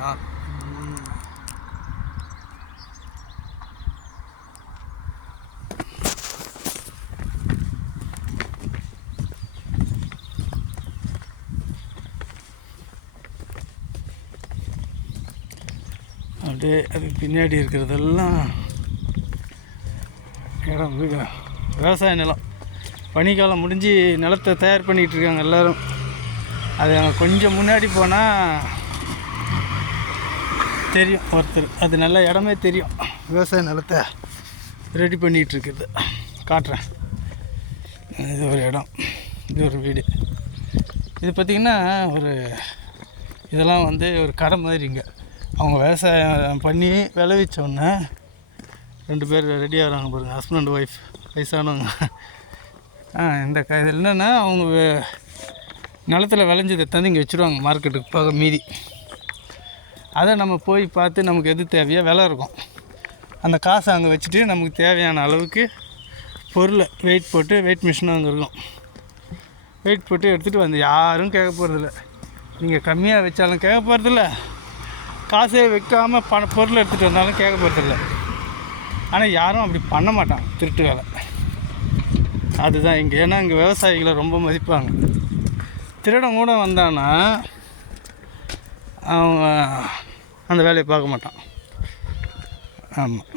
பார்த்தீங்களா? அப்படியே அதுக்கு பின்னாடி இருக்கிறதெல்லாம் இடம் விவசாய நிலம். பனிக்காலம் முடிஞ்சு நிலத்தை தயார் பண்ணிகிட்டு இருக்காங்க எல்லோரும். அது அங்கே கொஞ்சம் முன்னாடி போனால் தெரியும் ஒருத்தர், அது நல்ல இடமே தெரியும். விவசாய நிலத்தை ரெடி பண்ணிகிட்ருக்குது, காட்டுறேன். இது ஒரு இடம், இது ஒரு வீடு. இது பார்த்திங்கன்னா ஒரு இதெல்லாம் ஒரு கடை மாதிரி. இங்கே அவங்க விவசாயம் பண்ணி விளைவிச்சோன்னே 2 பேர் ரெடி ஆகிறாங்க பாருங்கள், ஹஸ்பண்ட் அண்ட் ஒய்ஃப், வயசானவங்க. இந்த இது என்னென்னா அவங்க நிலத்தில் விளைஞ்சதை தந்து இங்கே வச்சுருவாங்க மார்க்கெட்டுக்கு போக மீதி. அதை நம்ம போய் பார்த்து நமக்கு எது தேவையோ விலை இருக்கும், அந்த காசை அங்கே வச்சுட்டு நமக்கு தேவையான அளவுக்கு பொருளை வெயிட் போட்டு, வெயிட் மிஷினும் அங்கே இருக்கும், வெயிட் போட்டு எடுத்துகிட்டு வந்து யாரும் கேட்க போகிறதில்ல. நீங்கள் கம்மியாக வச்சாலும் கேட்க போகிறதில்ல, காசே வைக்காமல் பொருள் எடுத்துகிட்டு வந்தாலும் கேட்க போகிறதில்ல. ஆனால் யாரும் அப்படி பண்ண மாட்டாங்க, திருட்டு வேலை. அதுதான் இங்கே. ஏன்னா இங்கே விவசாயிகளை ரொம்ப மதிப்பாங்க. திருடன் கூட வந்தான்னா அவங்க அந்த வேலையை பார்க்க மாட்டான். ஆமாம்,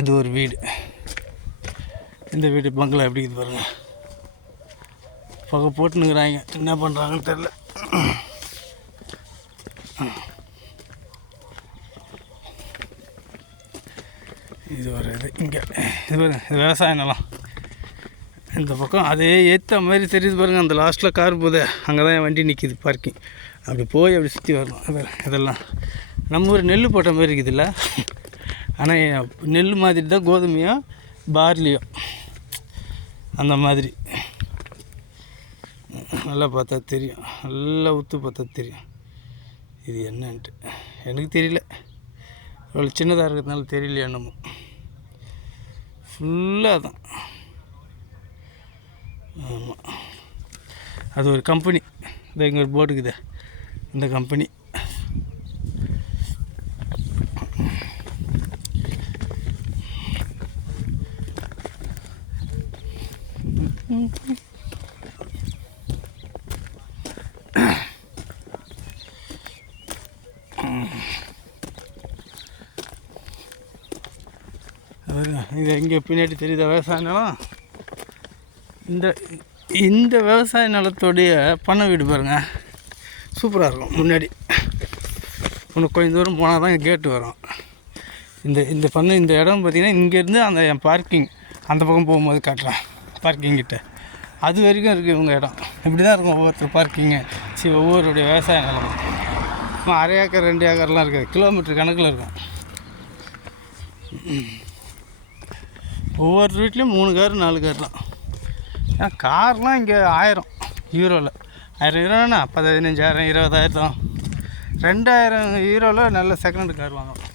இது ஒரு வீடு. இந்த வீடு பங்களா எப்படி இருக்குது பாருங்கள். பகை போட்டுனுங்கிறாங்க, என்ன பண்ணுறாங்கன்னு தெரில. இது ஒரு இது இங்கே இது பாருங்க, இது விவசாய நிலம். இந்த பக்கம் அதே ஏற்ற மாதிரி தெரியுது பாருங்கள். அந்த லாஸ்ட்டில் கார் போகுது, அங்கே தான் என் வண்டி நிற்கிது பார்க்கிங். அப்படி போய் அப்படி சுற்றி வரணும். இதெல்லாம் நம்ம ஒரு நெல் போட்ட மாதிரி இருக்குதுல்ல. ஆனால் நெல் மாதிரி தான் கோதுமையோ பார்லியோ அந்த மாதிரி. நல்லா பார்த்தா தெரியும், நல்லா உத்து பார்த்தா தெரியும் இது என்னன்ட்டு. எனக்கு தெரியல, இவ்வளோ சின்னதாக இருக்கிறதுனால தெரியலையா என்னமோ. ஃபுல்லாக தான். ஆமாம், அது ஒரு கம்பெனி. இது இங்கே ஒரு போர்டுக்குது, இந்த கம்பெனி. இது எங்கே பின்னாடி தெரியுதா விவசாய நிலம். இந்த விவசாய நிலத்தோடைய பண்ணை வீடு பாருங்கள், சூப்பராக இருக்கும். முன்னாடி இன்னும் கொஞ்சம் தூரம் போனால் தான் கேட்டு வரும். இந்த பண்ணை, இந்த இடம் பார்த்திங்கன்னா இங்கேருந்து அந்த என் பார்க்கிங் அந்த பக்கம் போகும்போது காட்டுறேன், பார்க்கிங்கிட்ட அது வரைக்கும் இருக்குது இவங்க இடம். இப்படி தான் இருக்கும் ஒவ்வொருத்தர் பார்க்கிங்கு. ஒவ்வொருடைய விவசாய நிலம். 1/2 ஏக்கர் 2 ஏக்கர்லாம் இருக்குது, கிலோமீட்டர் கணக்கில் இருக்கும். ஒவ்வொரு வீட்லேயும் 3 கார் 4 கார் தான். ஏன்னா கார்லாம் இங்கே 1000 யூரோவில், 1000 யூரோனா 15,000 20,000, 2000 யூரோவில் நல்ல செகண்ட் கார் வாங்கலாம்.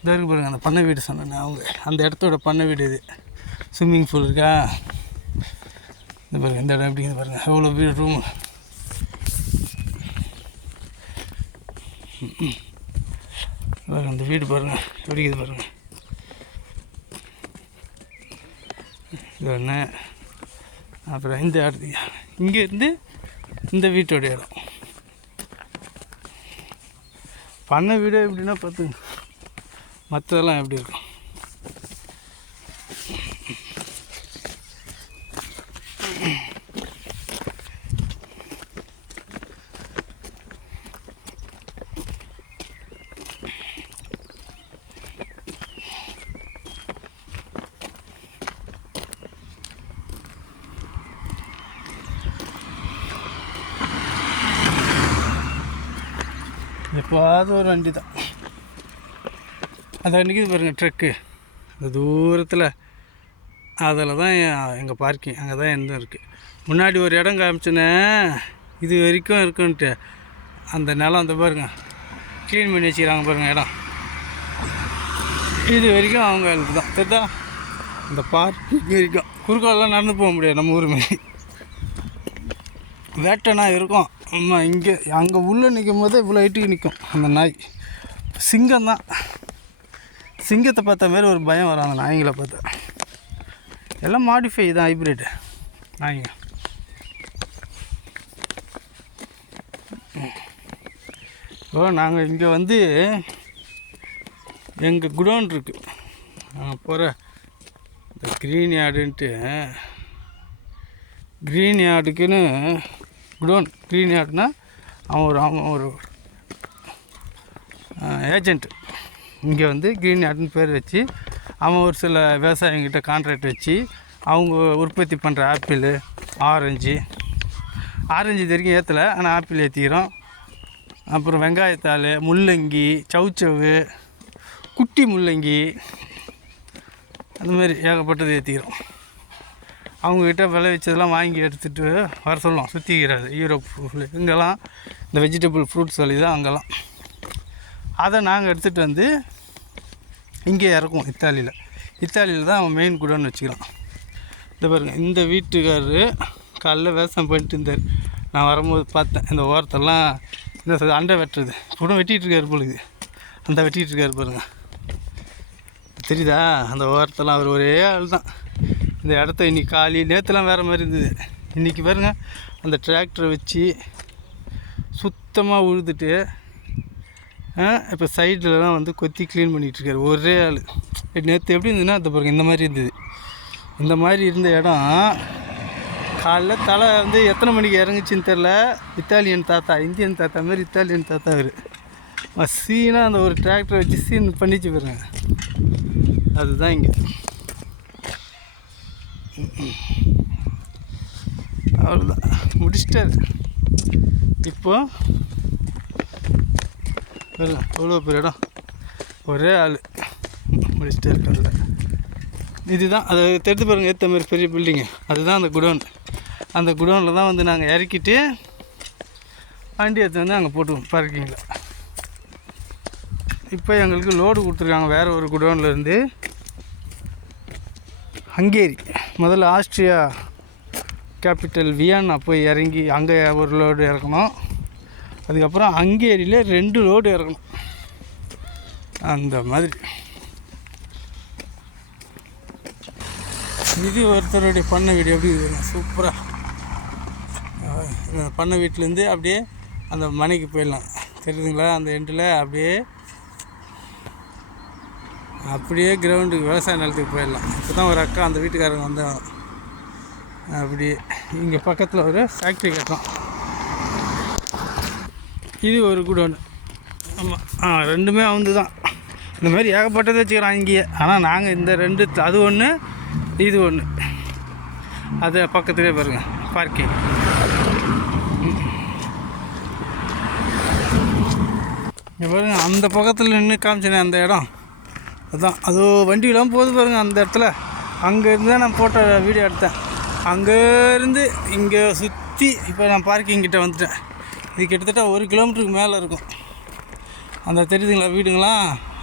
இதாக இருக்கு பாருங்கள், அந்த பண்ணை வீடு சொன்னேன் அவங்க, அந்த இடத்தோட பண்ணை வீடு இது. ஸ்விம்மிங் பூல் இருக்கா, இந்த பாருங்கள், இந்த இடம் எப்படிங்க பாருங்கள், எவ்வளோ வீடு ரூமு. பாருங்கள் அந்த வீடு பாருங்கள் எப்படிக்குது பாருங்கள். இது ஒன்று. அப்புறம் இந்த இடத்து இங்கேருந்து இந்த வீட்டோட இடம். பண்ணை வீடு எப்படின்னா பார்த்துங்க, மற்றதெல்லாம் எப்படி இருக்கும். எப்போது ஒரு வண்டி தான் அது அன்றைக்கி பாருங்கள், ட்ரக்கு அந்த தூரத்தில். அதில் தான் எங்கள் பார்க்கிங், அங்கே தான் எந்த இருக்குது. முன்னாடி ஒரு இடம் காமிச்சுனே இது வரைக்கும் இருக்குன்ட்டு, அந்த நிலம் அந்த பாருங்கள் க்ளீன் பண்ணி வச்சுக்கிறாங்க பாருங்கள் இடம். இது வரைக்கும் அவங்களுக்கு தான் தெரியுதா. இந்த பார்க்கிங் வரைக்கும் குறுக்காலெலாம் நடந்து போக முடியாது நம்ம ஊர் மாரி. வேட்டைனா இருக்கும், ஆமாம், இங்கே அங்கே உள்ளே நிற்கும் போது இவ்வளோ ஹைட்டுக்கு நிற்கும் அந்த நாய். சிங்கம் தான். சிங்கத்தை பார்த்த மாரி ஒரு பயம் வரும் அந்த நாய்களை பார்த்தா. எல்லாம் மாடிஃபை தான், ஹைப்ரிட் நாய்ங்க. இப்போ நாங்கள் இங்கே வந்து எங்கள் குடோன் இருக்குது. நாங்கள் போகிற இந்த க்ரீன் யார்டுன்ட்டு, க்ரீன் யார்டுக்குன்னு குடோன். க்ரீன் யார்டுனா அவன் ஒரு ஏஜெண்ட். இங்கே வந்து க்ரீன் யார்டுன்னு பேர் வச்சு அவன் ஒரு சில விவசாயிங்கிட்ட கான்ட்ராக்ட் வச்சு அவங்க உற்பத்தி பண்ணுற ஆப்பிள், ஆரஞ்சு இது வரைக்கும் ஏற்றலை, ஆனால் ஆப்பிள் ஏற்றிக்கிறோம். அப்புறம் வெங்காயத்தாள், முள்ளங்கி, சவுச்சவு, குட்டி முள்ளங்கி, அந்த மாதிரி ஏகப்பட்டது ஏற்றிக்கிறோம். அவங்கக்கிட்ட விளைவிச்சதெல்லாம் வாங்கி எடுத்துகிட்டு வர சொல்லுவோம். சுற்றிக்கிறாரு யூரோப் இங்கெல்லாம் இந்த வெஜிடபிள் ஃப்ரூட்ஸ் வழி தான் அங்கெல்லாம். அதை நாங்கள் எடுத்துகிட்டு வந்து இங்கே இறக்குவோம். இத்தாலியில் தான் அவன் மெயின் குடோன்னு வச்சுக்கிறான். இந்த பாருங்கள், இந்த வீட்டுக்காரரு காலைல விவசாயம் பண்ணிட்டு இருந்தார். நான் வரும்போது பார்த்தேன். இந்த ஓரத்தெல்லாம் இந்த அண்டை வெட்டுறது கூட வெட்டிகிட்டு இருக்காரு பொழுது. அந்த வெட்டிகிட்டு இருக்காரு பாருங்கள், தெரியுதா? அந்த ஓரத்தெல்லாம் அவர் ஒரே ஆள் தான். இந்த இடத்த இன்றைக்கி காலி, நேற்றுலாம் வேறு மாதிரி இருந்தது. இன்றைக்கி பாருங்கள், அந்த டிராக்டரை வச்சு சுத்தமாக உழுதுட்டு இப்போ சைட்லலாம் வந்து கொத்தி க்ளீன் பண்ணிகிட்ருக்காரு ஒரே ஆள். நேற்று எப்படி இருந்ததுன்னா அதை பாருங்கள், இந்த மாதிரி இருந்தது. இந்த மாதிரி இருந்த இடம் காலைல தலை வந்து எத்தனை மணிக்கு இறங்குச்சின்னு தெரில. இத்தாலியன் தாத்தா, இந்தியன் தாத்தா மாதிரி இத்தாலியன் தாத்தா அவர் சீனாக அந்த ஒரு டிராக்டரை வச்சு சீன் பண்ணிச்சு பாருங்க. அதுதான் இங்கே. அவ்வளோதான், முடிச்சிட்டாரு. இப்போ எவ்வளோ பெரிய இடம், ஒரே ஆள் முடிச்சுட்டே இருக்காங்க. இதுதான் அதை தெரிஞ்சு பாருங்கள், ஏற்ற மாதிரி பெரிய பில்டிங்கு. அதுதான் அந்த குடோன். அந்த குடோனில் தான் வந்து நாங்கள் இறக்கிட்டு வண்டி எடுத்து வந்து அங்கே போட்டுவோம் பார்க்கிங்கில். இப்போ எங்களுக்கு லோடு கொடுத்துருக்காங்க வேறு ஒரு குடோன்லேருந்து. ஹங்கேரி, முதல்ல ஆஸ்ட்ரியா கேபிட்டல் வியன்னா போய் இறங்கி அங்கே ஒரு லோடு இறக்கணும். அதுக்கப்புறம் ஹங்கேரியில் 2 லோடு இறக்கணும். அந்த மாதிரி இது ஒருத்தருடைய பண்ணை வீடு எப்படி இருக்கும், சூப்பராக. பண்ணை வீட்டிலேருந்து அப்படியே அந்த மனைக்கு போயிடலாம், தெரியுதுங்களா? அந்த எண்டில் அப்படியே கிரவுண்டுக்கு, விவசாய நிலத்துக்கு போயிடலாம். இப்போ தான் ஒரு அக்கா அந்த வீட்டுக்காரங்க வந்தாங்க. அப்படியே இங்கே பக்கத்தில் ஒரு ஃபேக்ட்ரி கட்டணும். இது ஒரு குடோன். ஆமாம், ரெண்டுமே வந்து தான் இந்த மாதிரி ஏகப்பட்டதை வச்சுக்கிறான் இங்கேயே. ஆனால் நாங்கள் இந்த 2, அது ஒன்று இது ஒன்று, அது பக்கத்துலேயே பாருங்கள் பார்க்கிங். இங்கே பாருங்கள், அந்த பக்கத்தில் நின்று காமிச்சேனே அந்த இடம், அதுதான். அது வண்டியெல்லாம் போகுது பாருங்கள் அந்த இடத்துல. அங்கேருந்து தான் நான் போட்டோ வீடியோ எடுத்தேன். அங்கேருந்து இங்கே சுற்றி இப்போ நான் பார்க்கிங் கிட்டே வந்துட்டேன். இது கிட்டத்தட்ட 1 கிலோமீட்டருக்கு மேலே இருக்கும். அந்த தெரியுதுங்களா வீடுங்களா,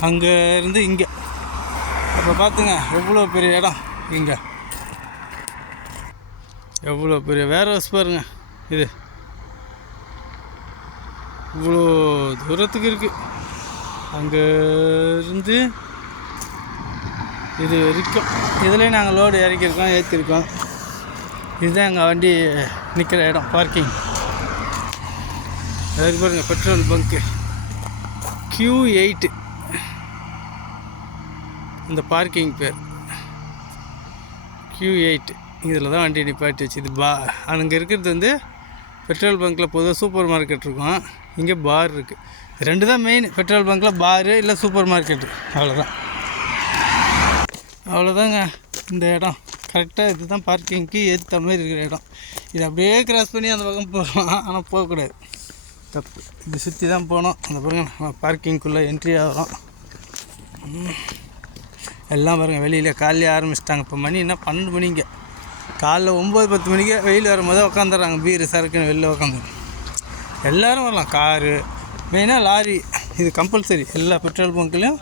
அங்கேருந்து இங்கே. அப்போ பார்த்துங்க எவ்வளோ பெரிய இடம். இங்கே எவ்வளோ பெரிய வேர் ஹவுஸ் பாருங்க. இது இவ்வளோ தூரத்துக்கு இருக்குது. அங்கேருந்து இது வரைக்கும் இதிலே நாங்கள் லோடு இறக்கியிருக்கோம், ஏற்றிருக்கோம். இதுதான் எங்கள் வண்டி நிற்கிற இடம், பார்க்கிங். அதுக்கு பாருங்கள் பெட்ரோல் பங்க்கு Q8, இந்த பார்க்கிங் பேர் Q8. இதில் தான் வண்டி நிப்பாட்டி வச்சு. இது அங்கே இருக்கிறது வந்து பெட்ரோல் பங்க்கில் பொதுவாக சூப்பர் மார்க்கெட் இருக்கும், இங்கே பார் இருக்குது. 2 தான் மெயின். பெட்ரோல் பங்க்கில் பாரு இல்லை சூப்பர் மார்க்கெட்டு, அவ்வளோதாங்க இந்த இடம். கரெக்டாக இது தான் பார்க்கிங்க்கு ஏற்ற மாதிரி இருக்கிற இடம். இது அப்படியே கிராஸ் பண்ணி அந்த பக்கம் போகலாம், ஆனால் போகக்கூடாது, தப்பு. இது சுற்றி தான் போனோம். அந்த பாருங்க பார்க்கிங்குள்ளே என்ட்ரி ஆகிறோம். எல்லாம் பாருங்கள் வெளியில் காலையில் ஆரம்பிச்சிட்டாங்க. இப்போ மணி என்ன 12 மணிங்க. காலைல 9-10 மணிக்கு வெயில் வரும்போது உட்காந்துடுறாங்க, பீரு சரக்குன்னு வெளில உட்காந்துடும். எல்லோரும் வரலாம், காரு, மெயினாக லாரி. இது கம்பல்சரி எல்லா பெட்ரோல் பங்க்லேயும்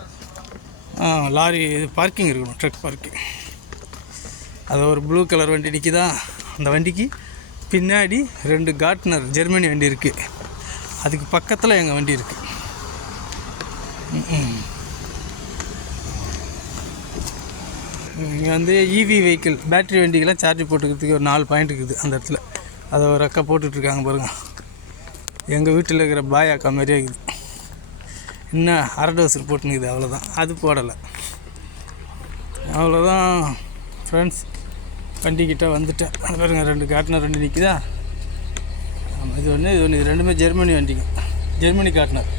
லாரி இது பார்க்கிங் இருக்கணும், ட்ரக் பார்க்கிங். அது ஒரு ப்ளூ கலர் வண்டி நிற்கிதா, அந்த வண்டிக்கு பின்னாடி 2 கார்ட்னர் ஜெர்மனி வண்டி இருக்குது. அதுக்கு பக்கத்தில் எங்கள் வண்டி இருக்குது. இங்கே வந்து இவி வெஹிக்கிள் பேட்ரி வண்டிக்கெல்லாம் சார்ஜ் போட்டுக்கிறதுக்கு ஒரு 4 பாயிண்ட் இருக்குது அந்த இடத்துல. அதை ஒரு அக்கா போட்டுட்ருக்காங்க பாருங்கள். எங்கள் வீட்டில் இருக்கிற பாய் அக்கா மாதிரியே இருக்குது. இன்னும் அரை டோசர் போட்டுனுக்குது, அவ்வளோதான். அது போடலை, அவ்வளோதான் ஃப்ரெண்ட்ஸ். வண்டிக்கிட்ட வந்துட்டேன். அது பாருங்க 2 கார்ட்னர் வண்டி நிற்குதா. ஆமாம், இது ஒன்று இது ரெண்டுமே ஜெர்மனி வண்டிங்க. Germany Gardner.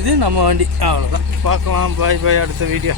இது நம்ம வண்டி. அவ்வளோதான். பார்க்கலாம். பாய் பாய். அடுத்த வீடியோ.